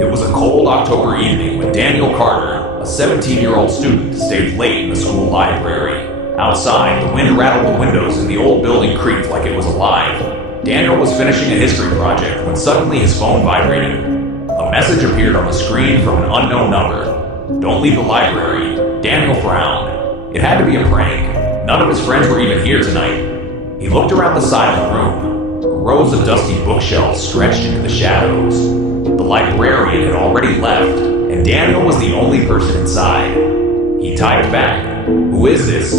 It was a cold October evening when Daniel Carter, a 17-year-old student, stayed late in the school library. Outside, the wind rattled the windows and the old building creaked like it was alive. Daniel was finishing a history project when suddenly his phone vibrated. A message appeared on the screen from an unknown number. "Don't leave the library." Daniel frowned. It had to be a prank. None of his friends were even here tonight. He looked around the silent room. Rows of dusty bookshelves stretched into the shadows. The librarian had already left, and Daniel was the only person inside. He typed back, "Who is this?"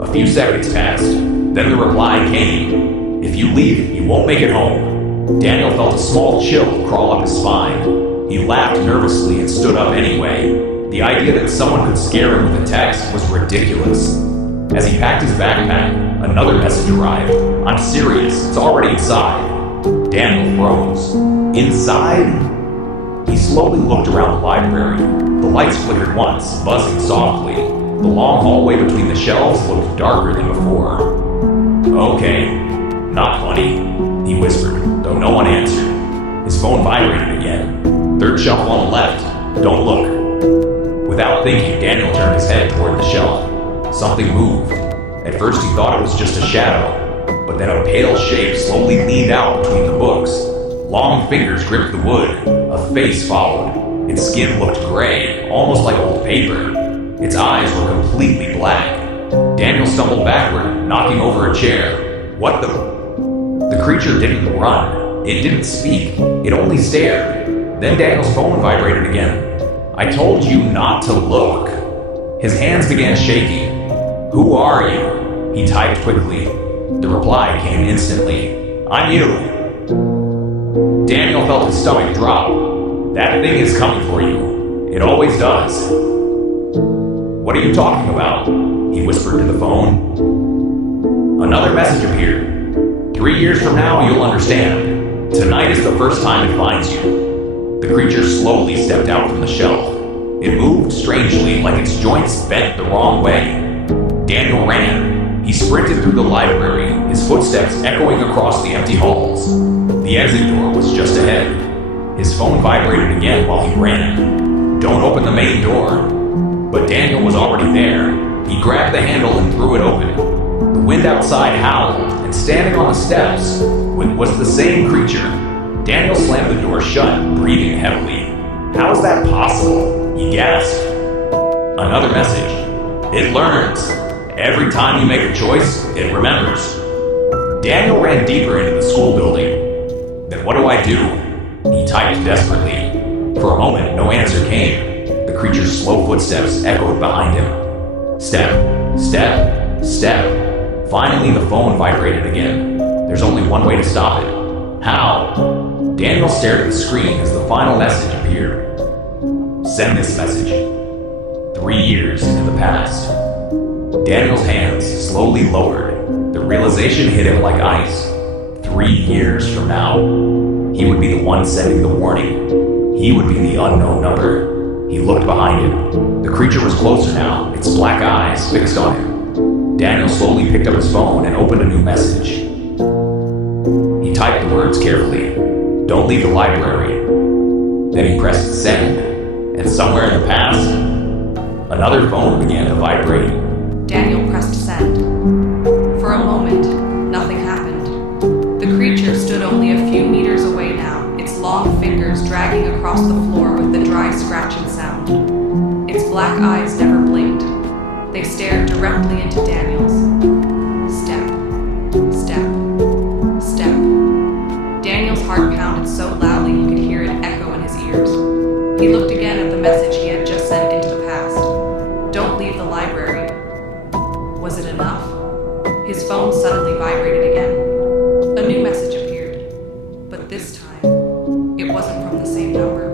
A few seconds passed. Then the reply came, "If you leave, you won't make it home." Daniel felt a small chill crawl up his spine. He laughed nervously and stood up anyway. The idea that someone could scare him with a text was ridiculous. As he packed his backpack, another message arrived. "I'm serious, it's already inside." Daniel froze. Inside? He slowly looked around the library. The lights flickered once, buzzing softly. The long hallway between the shelves looked darker than before. "Okay, not funny," he whispered, though no one answered. His phone vibrated again. "Third shelf on the left. Don't look." Without thinking, Daniel turned his head toward the shelf. Something moved. At first he thought it was just a shadow, but then a pale shape slowly leaned out between the books. Long fingers gripped the wood. A face followed. Its skin looked gray, almost like old paper. Its eyes were completely black. Daniel stumbled backward, knocking over a chair. What the... The creature didn't run. It didn't speak. It only stared. Then Daniel's phone vibrated again. "I told you not to look." His hands began shaking. "Who are you?" He typed quickly. The reply came instantly. "I'm you." Daniel felt his stomach drop. "That thing is coming for you. It always does." "What are you talking about?" He whispered to the phone. Another message appeared. "3 years from now, you'll understand. Tonight is the first time it finds you." The creature slowly stepped out from the shelf. It moved strangely, like its joints bent the wrong way. Daniel ran. He sprinted through the library, his footsteps echoing across the empty halls. The exit door was just ahead. His phone vibrated again while he ran. "Don't open the main door." But Daniel was already there. He grabbed the handle and threw it open. The wind outside howled, and standing on the steps was the same creature. Daniel slammed the door shut, breathing heavily. "How is that possible?" he gasped. Another message. "It learns. Every time you make a choice, it remembers." Daniel ran deeper into the school building. "Then what do I do?" He typed desperately. For a moment, no answer came. The creature's slow footsteps echoed behind him. Step, step, step. Finally, the phone vibrated again. There's only one way to stop it. How? Daniel stared at the screen as the final message appeared. Send this message. 3 years into the past. Daniel's hands slowly lowered. The realization hit him like ice. 3 years from now, he would be the one sending the warning. He would be the unknown number. He looked behind him. The creature was closer now, its black eyes fixed on him. Daniel slowly picked up his phone and opened a new message. He typed the words carefully. Don't leave the library. Then he pressed send, and somewhere in the past, another phone began to vibrate. Daniel pressed send. For a moment, nothing happened. The creature stood only a few meters away now, its long fingers dragging across the floor with the dry scratching sound. Its black eyes never blinked. They stared directly into Daniel's. Step, step, step. Daniel's heart pounded so loudly he could hear it echo in his ears. He looked again at the message he had just sent into the past. Don't leave the library. Was it enough? His phone suddenly vibrated again. A new message appeared, but this time, it wasn't from the same number.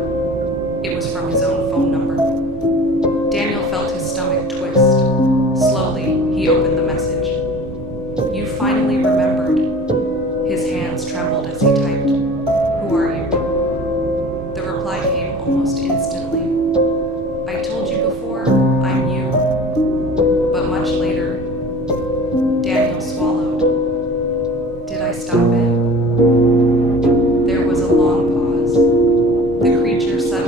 It was from his own phone number. Daniel felt his stomach twist. Slowly, he opened the message. You finally remembered. His hands trembled as he typed. Who are you? The reply came almost instantly. I told you before, I'm you. But much later, Daniel swallowed. Did I stop it? There was a long pause. The creature suddenly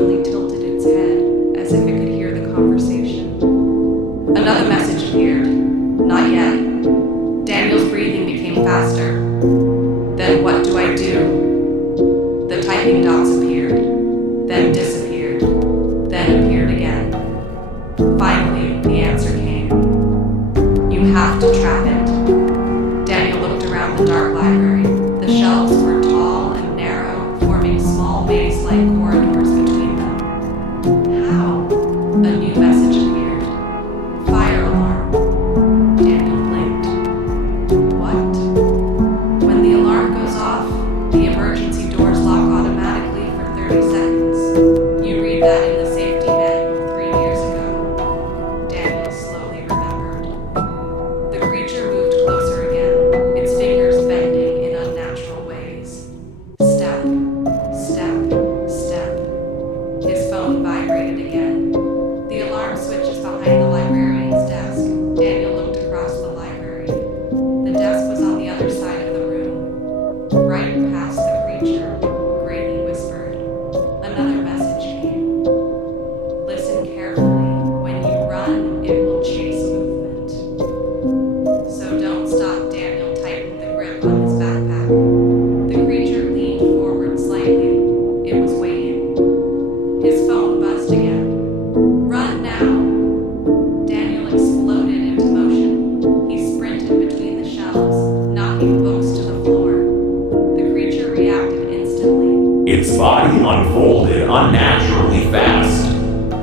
unnaturally fast.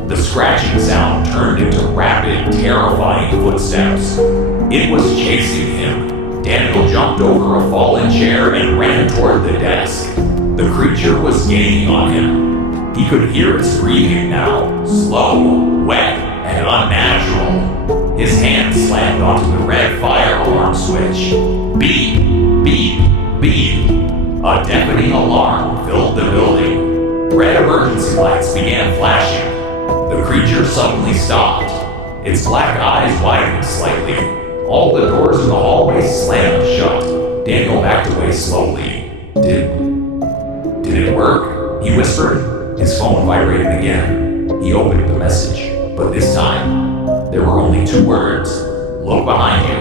The scratching sound turned into rapid, terrifying footsteps. It was chasing him. Daniel jumped over a fallen chair and ran toward the desk. The creature was gaining on him. He could hear its breathing now, slow, wet, and unnatural. His hand slammed onto the red fire alarm switch. Beep, beep, beep. A deafening alarm filled the building. Red emergency lights began flashing. The creature suddenly stopped. Its black eyes widened slightly. All the doors in the hallway slammed shut. Daniel backed away slowly. Did it work? He whispered. His phone vibrated again. He opened the message, but this time, there were only 2 words. Look behind you.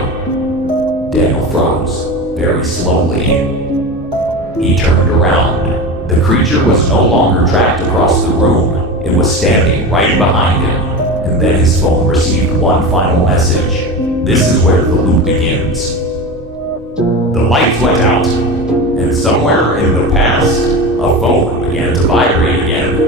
Daniel froze, very slowly. He turned around. The creature was no longer trapped across the room. It was standing right behind him. And then his phone received one final message. This is where the loop begins. The lights went out, and somewhere in the past, a phone began to vibrate again.